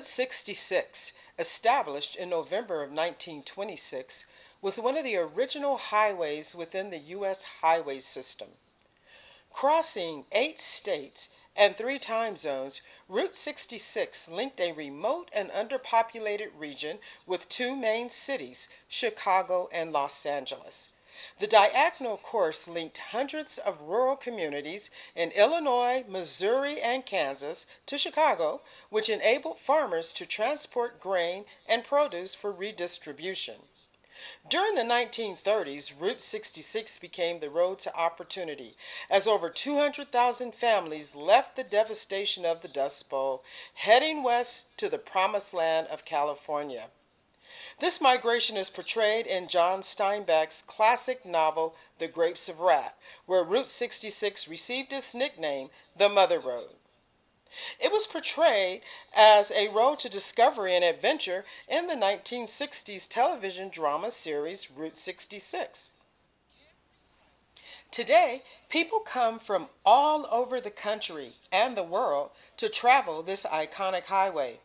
Route 66, established in November of 1926, was one of the original highways within the U.S. highway system. Crossing 8 states and 3 time zones, Route 66 linked a remote and underpopulated region with 2 main cities, Chicago and Los Angeles. The diagonal course linked hundreds of rural communities in Illinois, Missouri, and Kansas to Chicago, which enabled farmers to transport grain and produce for redistribution. During the 1930s, Route 66 became the road to opportunity, as over 200,000 families left the devastation of the Dust Bowl, heading west to the promised land of California. This migration is portrayed in John Steinbeck's classic novel, The Grapes of Wrath, where Route 66 received its nickname, the Mother Road. It was portrayed as a road to discovery and adventure in the 1960s television drama series Route 66. Today, people come from all over the country and the world to travel this iconic highway.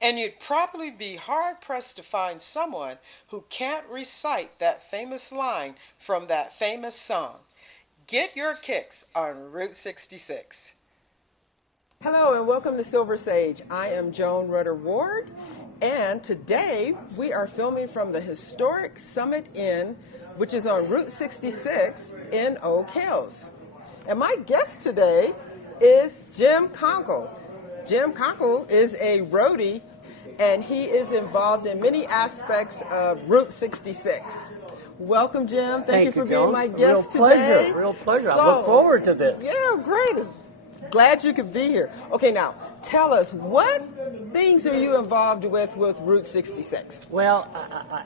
And you'd probably be hard-pressed to find someone who can't recite that famous line from that famous song, "Get your kicks on Route 66." Hello and welcome to Silver Sage. I am Joan Rudder-Ward, and today we are filming from the historic Summit Inn, which is on Route 66 in Oak Hills. And my guest today is Jim Conkle. Jim Conkle is a roadie, and he is involved in many aspects of Route 66. Welcome, Jim. Thank you for being my guest today. Real pleasure. I look forward to this. Yeah, great. Glad you could be here. Okay, now, tell us, what things are you involved with Route 66? Well,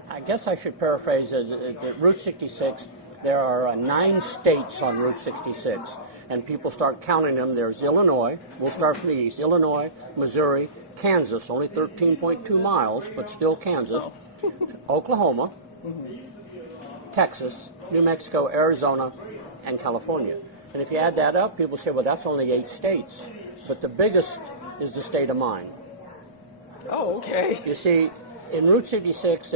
I guess I should paraphrase as Route 66. There are 9 states on Route 66, and people start counting them. There's Illinois. We'll start from the east. Illinois, Missouri, Kansas, only 13.2 miles, but still Kansas. Oklahoma, Texas, New Mexico, Arizona, and California. And if you add that up, people say, well, that's only 8 states. But the biggest is the state of mind. Oh, okay. You see, in Route 66,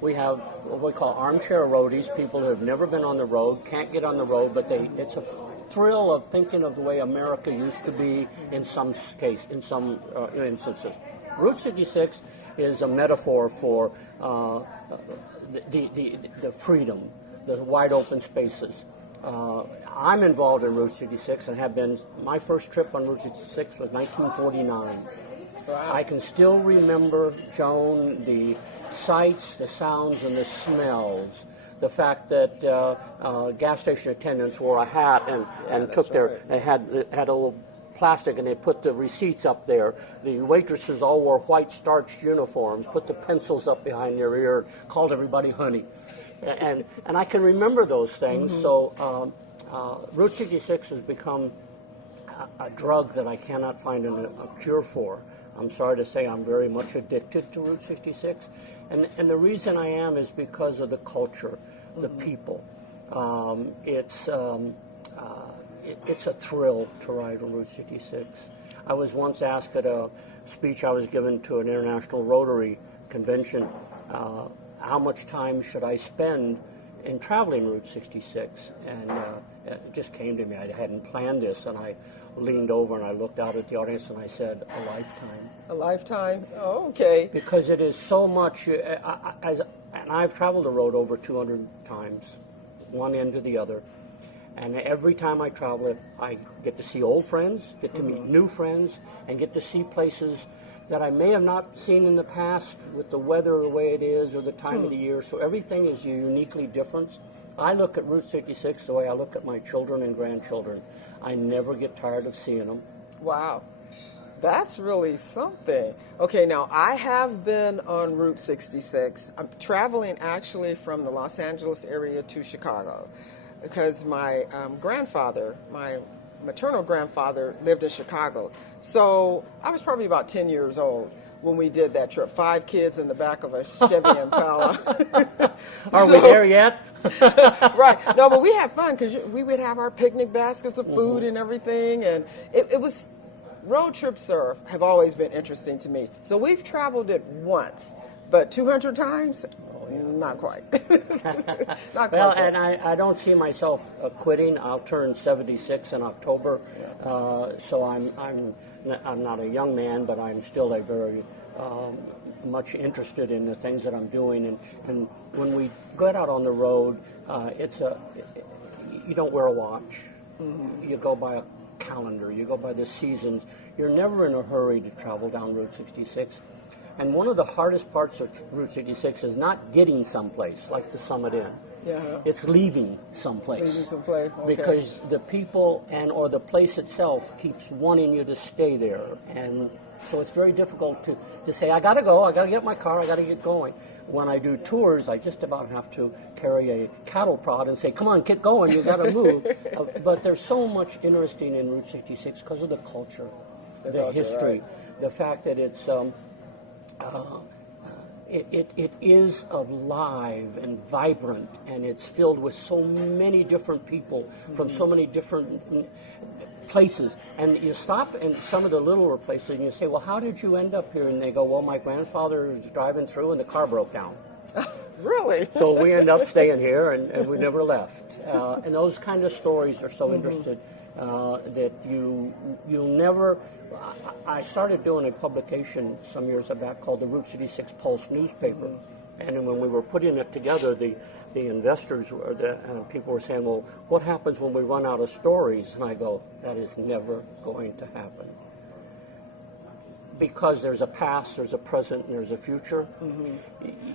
we have what we call armchair roadies, people who have never been on the road, can't get on the road, but it's a thrill of thinking of the way America used to be in some instances. Route 66 is a metaphor for the freedom, the wide open spaces. I'm involved in Route 66 and have been. My first trip on Route 66 was 1949. Wow. I can still remember, Joan, the sights, the sounds, and the smells. The fact that gas station attendants wore a hat and took they had a little plastic, and they put the receipts up there. The waitresses all wore white starched uniforms, put the pencils up behind their ear, called everybody honey. And I can remember those things. So Route 66 has become a drug that I cannot find a cure for. I'm sorry to say I'm very much addicted to Route 66. And the reason I am is because of the culture, the people. It's a thrill to ride on Route 66. I was once asked at a speech I was given to an international Rotary convention, how much time should I spend in traveling Route 66? And it just came to me. I hadn't planned this, and I leaned over and I looked out at the audience and I said, a lifetime. A lifetime? Oh, okay. Because it is so much, and I've traveled the road over 200 times, one end to the other. And every time I travel it, I get to see old friends, get to meet new friends, and get to see places that I may have not seen in the past with the weather the way it is or the time of the year. So everything is uniquely different. I look at Route 66 the way I look at my children and grandchildren. I never get tired of seeing them. Wow. That's really something. Okay, now I have been on Route 66. I'm traveling actually from the Los Angeles area to Chicago because my grandfather, my maternal grandfather, lived in Chicago. So I was probably about 10 years old when we did that trip. 5 kids in the back of a Chevy Impala. Are we there yet? Right. No, but we had fun because we would have our picnic baskets of food and everything, and it was road trips have always been interesting to me. So we've traveled it once, but 200 times? Not quite. Not quite. Well, and I don't see myself quitting. I'll turn 76 in October, so I'm not a young man, but I'm still a very much interested in the things that I'm doing. And when we get out on the road, you don't wear a watch. Mm-hmm. You go by a calendar. You go by the seasons. You're never in a hurry to travel down Route 66. And one of the hardest parts of Route 66 is not getting someplace, like the Summit Inn. Yeah. It's leaving someplace. Leaving someplace, okay. Because the people or the place itself keeps wanting you to stay there. And so it's very difficult to say, I got to go, I got to get my car, I got to get going. When I do tours, I just about have to carry a cattle prod and say, come on, get going, you got to move. But there's so much interesting in Route 66 because of the culture, the history, right. The fact that it's... It is alive and vibrant, and it's filled with so many different people from so many different places. And you stop in some of the littler places and you say, well, how did you end up here? And they go, well, my grandfather was driving through and the car broke down. Really? So we end up staying here, and we never left. And those kind of stories are so interesting that you'll never... I started doing a publication some years back called the Route 66 Pulse newspaper, and when we were putting it together, the investors and people were saying, well, what happens when we run out of stories? And I go, that is never going to happen. Because there's a past, there's a present, and there's a future.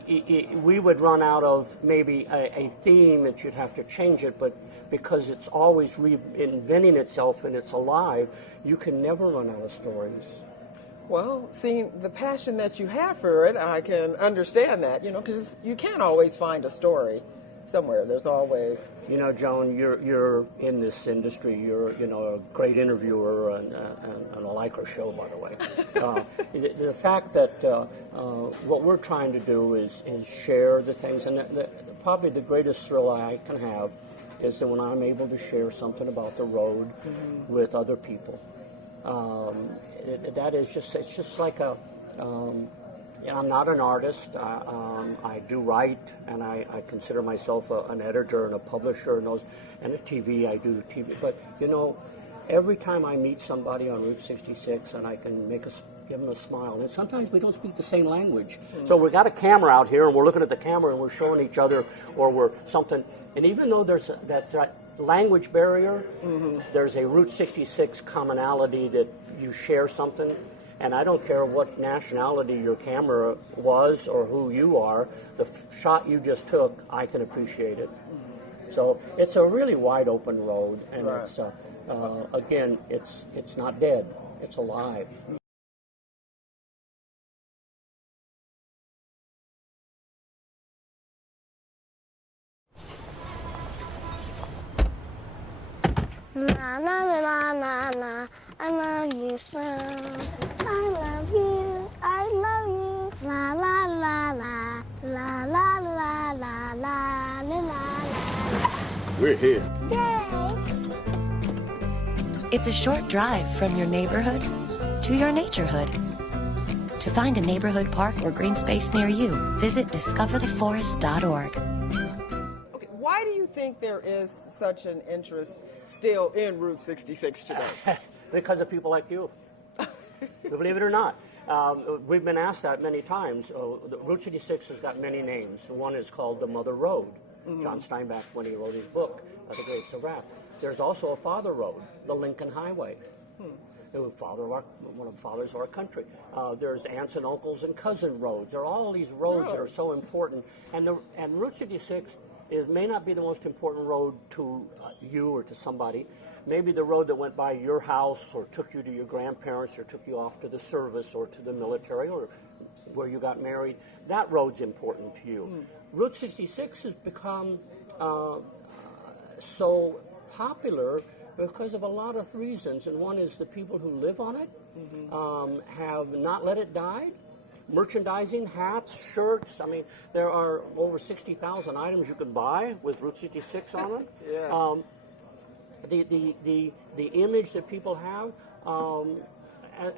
We would run out of maybe a theme that you'd have to change it, but because it's always reinventing itself and it's alive, you can never run out of stories. Well, seeing the passion that you have for it, I can understand that, because you can't always find a story somewhere. There's always... Joan, you're in this industry. You're, a great interviewer and I like our show, by the way. The fact that what we're trying to do is share the things, and probably the greatest thrill I can have is that when I'm able to share something about the road with other people. That is just, it's just like I'm not an artist. I do write, and I consider myself an editor and a publisher and a TV. I do TV. But, every time I meet somebody on Route 66 and I can give them a smile, and sometimes we don't speak the same language. So we've got a camera out here, and we're looking at the camera, and we're showing each other, or we're something. And even though there's that language barrier, there's a Route 66 commonality that you share something. And I don't care what nationality your camera was or who you are, the shot you just took, I can appreciate it. So it's a really wide open road, and right. It's again, it's not dead, it's alive. Na na na na na, I love you so. I love you, I love you. La la la la, la la la la la la la. We're here. Yay! It's a short drive from your neighborhood to your naturehood. To find a neighborhood park or green space near you, visit discovertheforest.org. Okay, why do you think there is such an interest still in Route 66 today? Because of people like you. Believe it or not. We've been asked that many times. Route 66 has got many names. One is called the Mother Road. John Steinbeck, when he wrote his book, The Grapes of Wrath. There's also a Father Road, the Lincoln Highway. One of the fathers of our country. There's aunts and uncles and cousin roads. There are all these roads that are so important. And Route 66 may not be the most important road to you or to somebody. Maybe the road that went by your house or took you to your grandparents or took you off to the service or to the military or where you got married, that road's important to you. Route 66 has become so popular because of a lot of reasons, and one is the people who live on it have not let it die. Merchandising, hats, shirts. I mean, there are over 60,000 items you can buy with Route 66 on them. Yeah. The image that people have,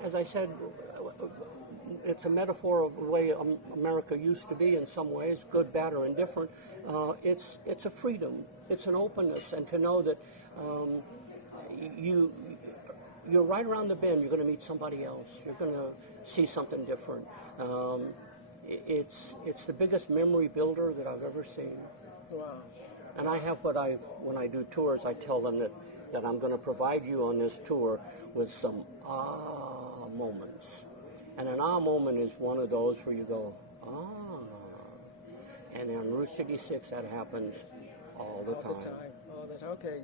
as I said, it's a metaphor of the way America used to be in some ways, good, bad, or indifferent. It's a freedom, it's an openness, and to know that you're right around the bend, you're going to meet somebody else, you're going to see something different. It's the biggest memory builder that I've ever seen. Wow. And I have when I do tours, I tell them that I'm going to provide you on this tour with some moments. And an moment is one of those where you go, And on Route 66, that happens all the time. Okay.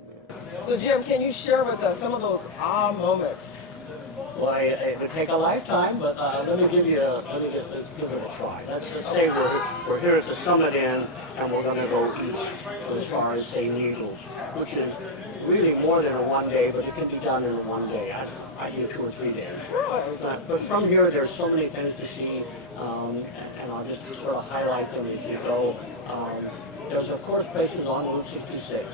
So, Jim, can you share with us some of those moments? Well, it would take a lifetime, but let's give it a try. Let's say we're here at the Summit Inn, and we're going to go east as far as, say, Needles, which is really more than a one day, but it can be done in one day. I do 2 or 3 days. But from here, there's so many things to see, and I'll just sort of highlight them as you go. There's, of course, places on Route 66.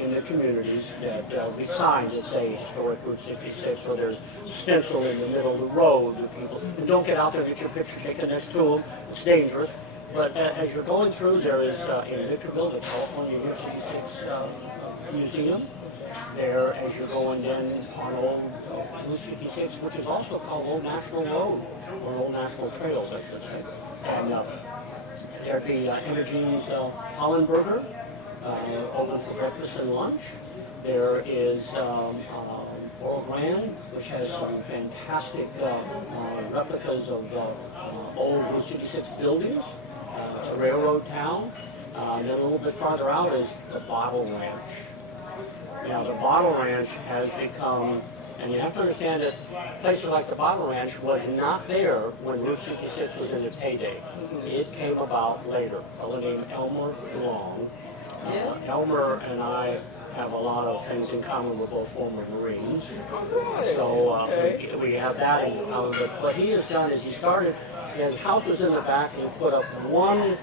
In the communities that there'll be signs that say historic Route 66, or there's stencil in the middle of the road with people. And don't get out there and get your picture taken next to them. It's dangerous. But as you're going through, there is in Victorville, the California Route 66 Museum. There, as you're going in on Old Route 66, which is also called Old National Road, or Old National Trails, I should say. And there'd be Imogene's Holland Burger. Open for breakfast and lunch. There is Oral Grand, which has some fantastic replicas of old Route 66 buildings. It's a railroad town. And then a little bit farther out is the Bottle Ranch. Now, the Bottle Ranch has become, and you have to understand that places like the Bottle Ranch was not there when Route 66 was in its heyday. It came about later. A fellow named Elmer Long. Elmer and I have a lot of things in common. We're both former Marines. So we have that in common. But what he has done is his house was in the back, and he put up on one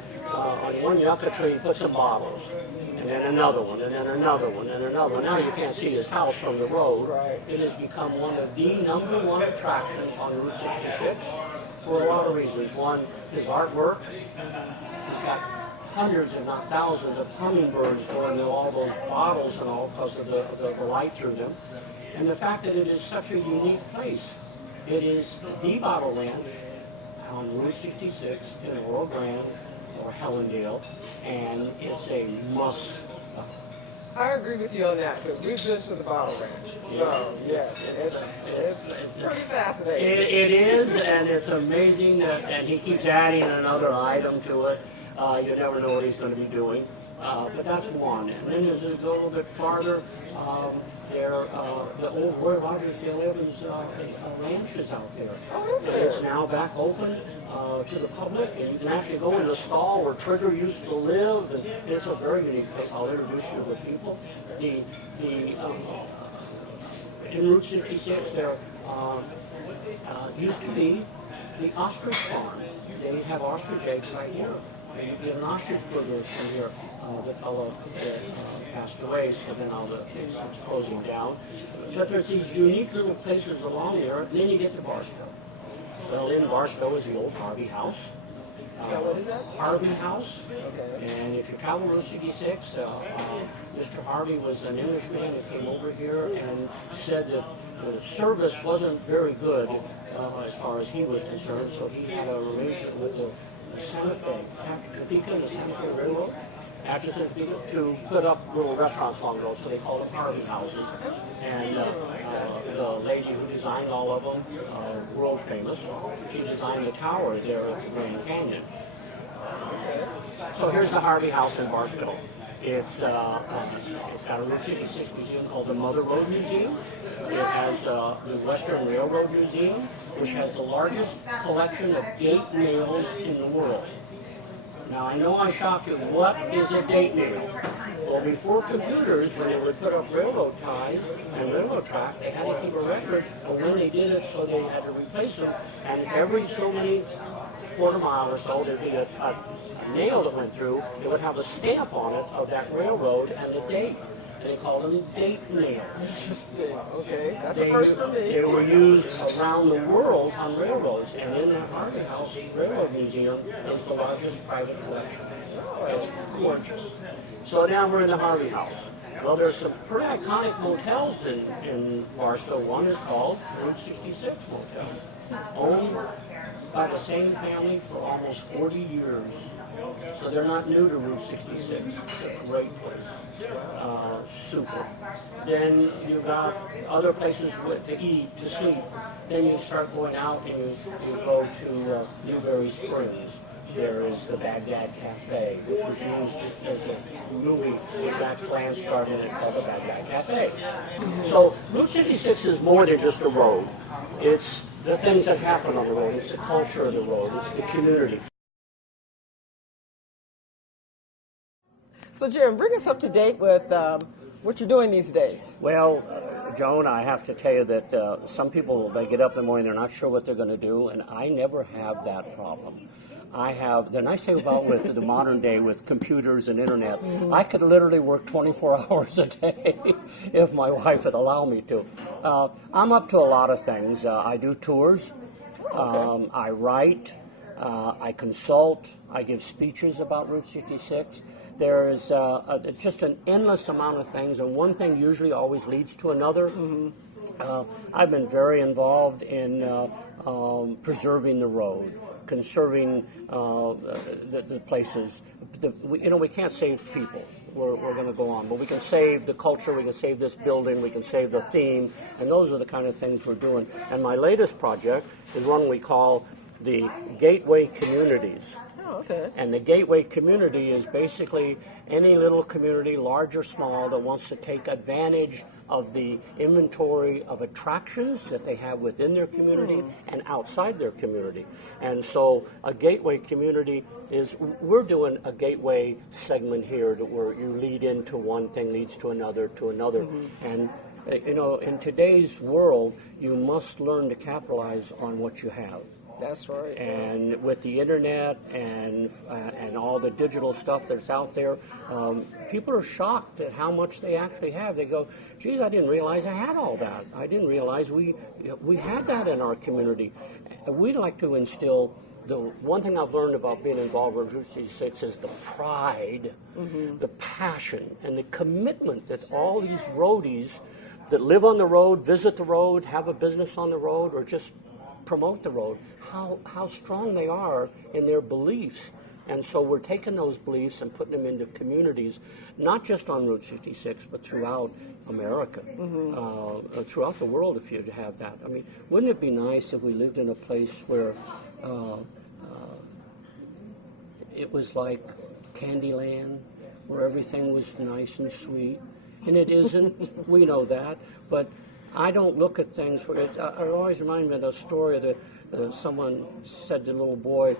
yucca tree, he put some bottles. And then another one, and then another one, and another one. Now you can't see his house from the road. It has become one of the #1 attractions on Route 66 for a lot of reasons. One, his artwork. He's got hundreds, if not thousands, of hummingbirds going through all those bottles and all because of the light through them. And the fact that it is such a unique place. It is the Bottle Ranch on Route 66 in Oral Grand or Hellendale, and it's a must. I agree with you on that, because we've been to the Bottle Ranch. So, yes, it's pretty fascinating. It is, and it's amazing, and he keeps adding another item to it. You never know what he's going to be doing. But that's one. And then as you go a little bit farther, the old Roy Rogers Dale Evans ranch is out there. Oh, is it? It's now back open to the public, and you can actually go in the stall where Trigger used to live, and it's a very unique place. I'll introduce you to the people. In Route 66, there used to be the ostrich farm. They have ostrich eggs right here. You get an ostrich burger from here. The fellow passed away, so then all the it's closing down. But there's these unique little places along there, and then you get to Barstow. Well, in Barstow is the old Harvey House. What is that? Harvey House. Okay. And if you travel Route 66, Mr. Harvey was an Englishman that came over here and said that the service wasn't very good as far as he was concerned, so he had an arrangement with the Santa Fe, Topeka, the Santa Fe Railroad, Atchison, to put up little restaurants along the road, so they called them Harvey Houses. And the lady who designed all of them, world famous, she designed the tower there at the Grand Canyon. So here's the Harvey House in Barstow. It's got a Route 66 museum called the Mother Road Museum. It has the Western Railroad Museum, which has the largest collection of date nails in the world. Now, I know I shocked you. What is a date nail? Well, before computers, when they would put up railroad ties and railroad track, they had to keep a record of when they did it, so they had to replace them. And every so many quarter mile or so, there'd be a nail that went through. It would have a stamp on it of that railroad and the date. They call them date nails. Interesting. Okay, that's a first for me. They were used around the world on railroads, and in the Harvey House Railroad Museum is the largest private collection. It's gorgeous. So now we're in the Harvey House. Well, there's some pretty iconic motels in Barstow. One is called Route 66 Motel, owned by the same family for almost 40 years. So they're not new to Route 66. It's a great place. Super. Then you've got other places to eat, to see. Then you start going out and you go to Newberry Springs. There is the Baghdad Cafe, which was used as a movie where Jack Plan starred in it called the Baghdad Cafe. So Route 66 is more than just a road. It's the things that happen on the road. It's the culture of the road. It's the community. So Jim, bring us up to date with what you're doing these days. Well, Joan, I have to tell you that some people, they get up in the morning, they're not sure what they're going to do, and I never have that problem. The nice thing about with the modern day with computers and internet, I could literally work 24 hours a day if my wife would allow me to. I'm up to a lot of things. I do tours, I write, I consult, I give speeches about Route 66. There's just an endless amount of things, and one thing usually always leads to another. I've been very involved in preserving the road, conserving the places. We can't save people. We're going to go on, but we can save the culture, we can save this building, we can save the theme, and those are the kind of things we're doing. And my latest project is one we call the Gateway Communities. Oh, okay. And the Gateway Community is basically any little community, large or small, that wants to take advantage of the inventory of attractions that they have within their community and outside their community. And so a gateway community is, we're doing a gateway segment here where you lead into one thing, leads to another, And in today's world, you must learn to capitalize on what you have. That's right. And with the internet and all the digital stuff that's out there, people are shocked at how much they actually have. They go, geez, I didn't realize I had all that. I didn't realize we had that in our community. We'd like to instill, the one thing I've learned about being involved with Route 66 is the pride, the passion, and the commitment that all these roadies that live on the road, visit the road, have a business on the road, or just promote the road, how strong they are in their beliefs. And so we're taking those beliefs and putting them into communities, not just on Route 66, but throughout America, throughout the world, if you have that. I mean, wouldn't it be nice if we lived in a place where it was like Candyland, where everything was nice and sweet? And it isn't, we know that, but I don't look at things for it. I always remind me of the story that someone said to the little boy,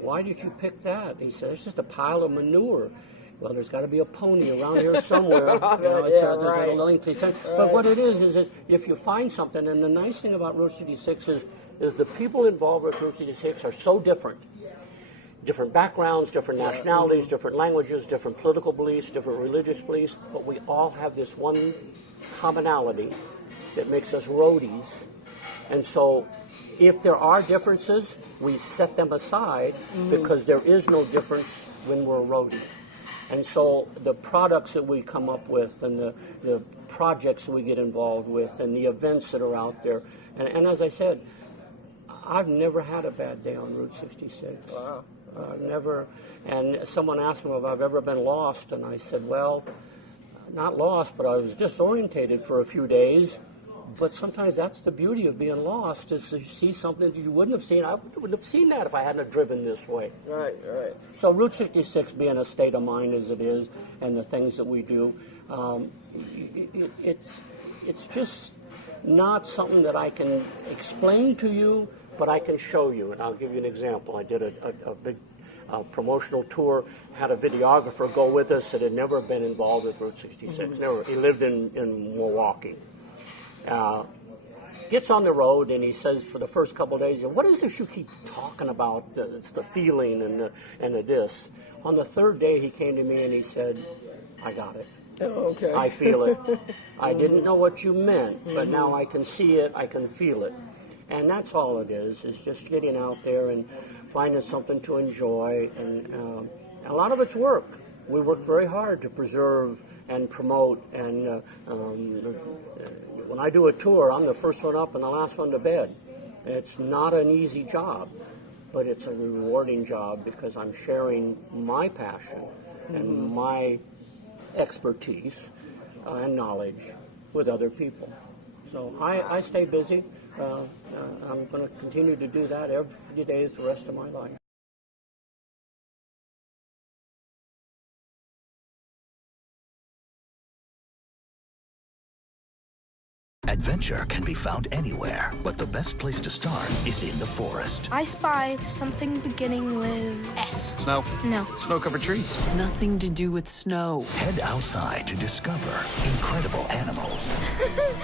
why did you pick that? He said, it's just a pile of manure. Well, there's got to be a pony around here somewhere. But what it is that if you find something, and the nice thing about Route 66 is the people involved with Route 66 are so different. Different backgrounds, different nationalities, different languages, different political beliefs, different religious beliefs, but we all have this one commonality that makes us roadies. And so if there are differences, we set them aside because there is no difference when we're a roadie. And so the products that we come up with and the projects that we get involved with and the events that are out there. And as I said, I've never had a bad day on Route 66. Wow. Never. And someone asked me if I've ever been lost, and I said, well, not lost, but I was disorientated for a few days. But sometimes that's the beauty of being lost, is to see something that you wouldn't have seen. I wouldn't have seen that if I hadn't driven this way. Right. So Route 66 being a state of mind as it is, and the things that we do, it's just not something that I can explain to you, but I can show you. And I'll give you an example. I did a big promotional tour, had a videographer go with us that had never been involved with Route 66. Never. He lived in Milwaukee. Gets on the road and he says for the first couple of days, what is this you keep talking about? It's the feeling and the this. On the third day he came to me and he said, I got it. Okay. I feel it. I didn't know what you meant, but now I can see it, I can feel it. And that's all it is just getting out there and finding something to enjoy. And a lot of it's work. We work very hard to preserve and promote. And when I do a tour, I'm the first one up and the last one to bed. It's not an easy job, but it's a rewarding job because I'm sharing my passion and my expertise and knowledge with other people. So I stay busy. I'm going to continue to do that every day the rest of my life. Adventure can be found anywhere, but the best place to start is in the forest. I spy something beginning with S. Snow? No. Snow-covered trees? Nothing to do with snow. Head outside to discover incredible animals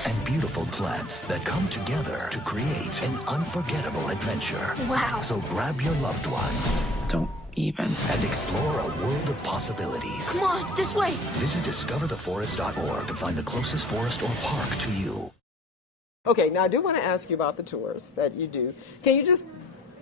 and beautiful plants that come together to create an unforgettable adventure. Wow. So grab your loved ones Don't even. and explore a world of possibilities. Come on, this way. Visit discovertheforest.org to find the closest forest or park to you. Okay, now I do want to ask you about the tours that you do. Can you just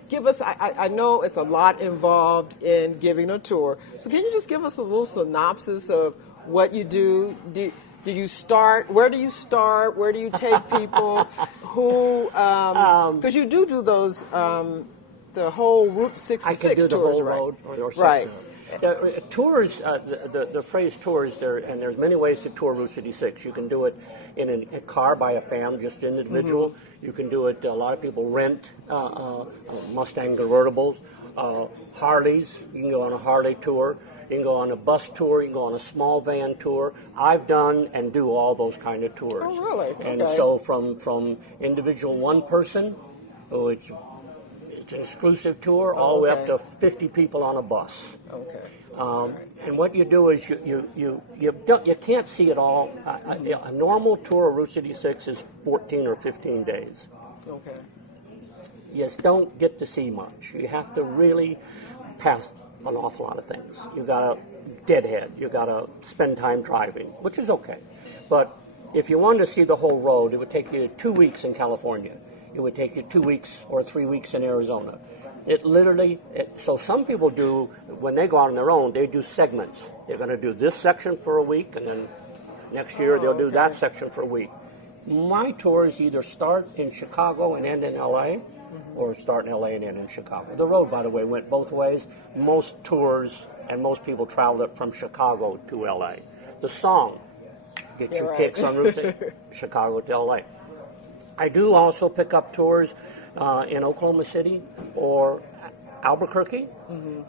give us, I know it's a lot involved in giving a tour, so can you just give us a little synopsis of what you do? Do you start, where do you start, where do you take people, who, because you do those, the whole Route 66 I can do the tours, whole right? road or Right. Tours, the phrase tours, and there's many ways to tour Route 66. You can do it in a car by a family, just individual. You can do it, a lot of people rent Mustang convertibles, Harleys. You can go on a Harley tour. You can go on a bus tour. You can go on a small van tour. I've done and do all those kind of tours. Oh, really? And Okay. so from individual one person, it's an exclusive tour, all the way up Okay. to 50 people on a bus. Okay. And what you do is you can't see it all. A normal tour of Route 66 is 14 or 15 days. Okay. You just don't get to see much. You have to really pass an awful lot of things. You got to deadhead. You got to spend time driving, which is okay. But if you wanted to see the whole road, it would take you 2 weeks in California. It would take you 2 weeks or 3 weeks in Arizona. So some people do, when they go out on their own, they do segments. They're going to do this section for a week, and then next year they'll do that section for a week. My tours either start in Chicago and end in L.A., or start in L.A. and end in Chicago. The road, by the way, went both ways. Most tours and most people traveled it from Chicago to L.A. The song, get your kicks on Route 6, Chicago to L.A. I do also pick up tours in Oklahoma City or Albuquerque,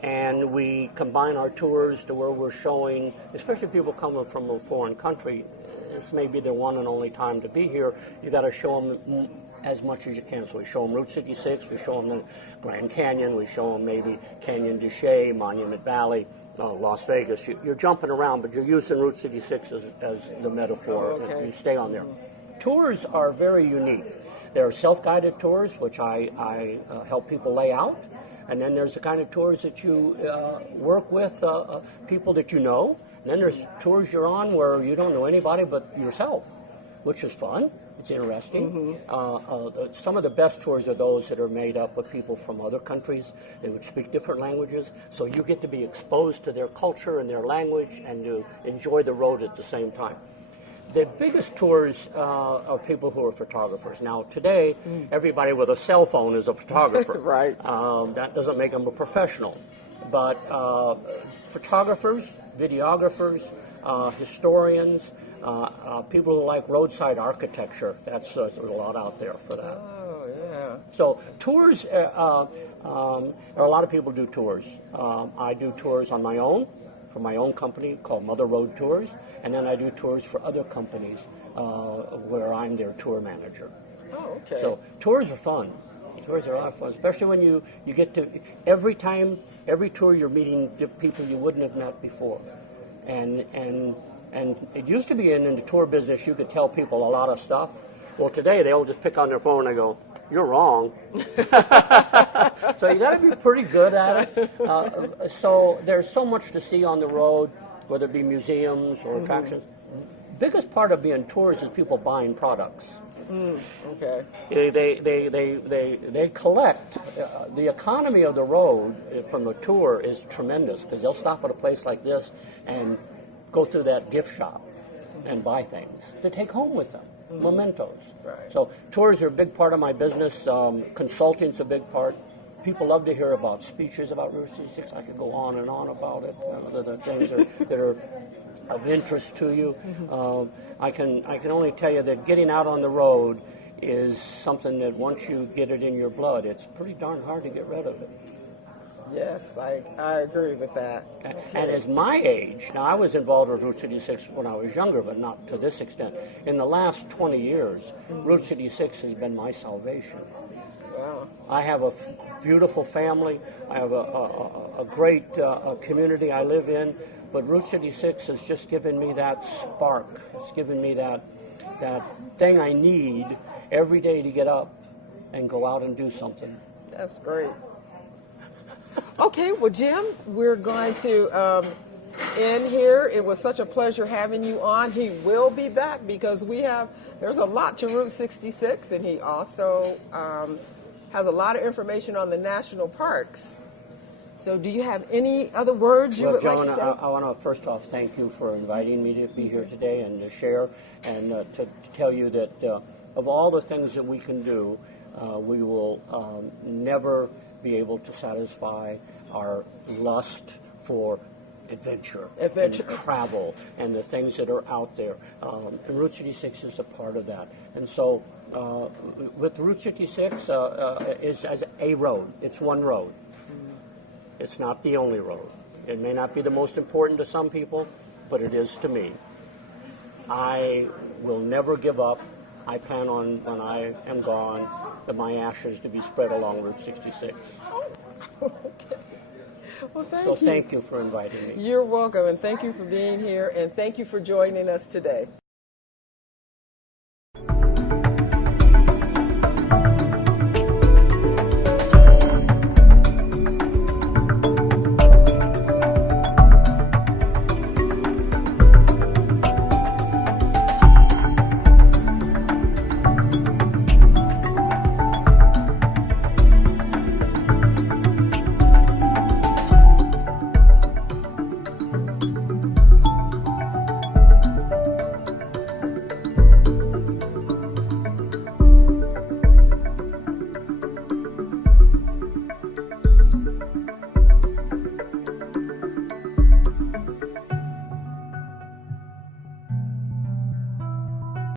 and we combine our tours to where we're showing, especially people coming from a foreign country, this may be their one and only time to be here, you got to show them as much as you can. So we show them Route 66, we show them the Grand Canyon, we show them maybe Canyon de Chelly, Monument Valley, Las Vegas. You're jumping around, but you're using Route 66 as the metaphor. You stay on there. Tours are very unique. There are self-guided tours, which I help people lay out. And then there's the kind of tours that you work with people that you know. And then there's tours you're on where you don't know anybody but yourself, which is fun. It's interesting. Some of the best tours are those that are made up of people from other countries. They would speak different languages. So you get to be exposed to their culture and their language and to enjoy the road at the same time. The biggest tours are people who are photographers. Now, today, everybody with a cell phone is a photographer. Right. That doesn't make them a professional. But photographers, videographers, historians, people who like roadside architecture, there's a lot out there for that. Oh, yeah. So tours, a lot of people do tours. I do tours on my own, for my own company called Mother Road Tours, and then I do tours for other companies where I'm their tour manager. Oh, okay. So tours are fun. Tours are a lot of fun, especially when you get to, every tour you're meeting people you wouldn't have met before. And it used to be in the tour business you could tell people a lot of stuff. Well, today they'll just pick on their phone and they go, "You're wrong." So you got to be pretty good at it. So there's so much to see on the road, whether it be museums or attractions. biggest part of being tours is people buying products. Okay. They collect. The economy of the road from a tour is tremendous because they'll stop at a place like this and go through that gift shop and buy things to take home with them, mementos. Right. So tours are a big part of my business. Consulting's a big part. People love to hear about speeches about Route 66. I could go on and on about it. The things that are of interest to you. I can only tell you that getting out on the road is something that once you get it in your blood, it's pretty darn hard to get rid of it. Yes, I agree with that. Okay. And as my age, now I was involved with Route 66 when I was younger, but not to this extent. In the last 20 years, Route 66 has been my salvation. Wow. I have a beautiful family. I have a great community I live in. But Route 66 has just given me that spark. It's given me that thing I need every day to get up and go out and do something. That's great. Okay, well, Jim, we're going to end here. It was such a pleasure having you on. He will be back because there's a lot to Route 66, and he also has a lot of information on the national parks. So do you have any other words you would like to say? I want to first off thank you for inviting me to be here today and to share and to tell you that of all the things that we can do, we will never be able to satisfy our lust for adventure. And travel and the things that are out there. And Route 66 is a part of that. And so with Route 66 is as a road. It's one road. It's not the only road. It may not be the most important to some people, but it is to me. I will never give up. I plan on, when I am gone, that my ashes to be spread along Route 66. Okay. Well, thank you for inviting me. You're welcome, and thank you for being here, and thank you for joining us today.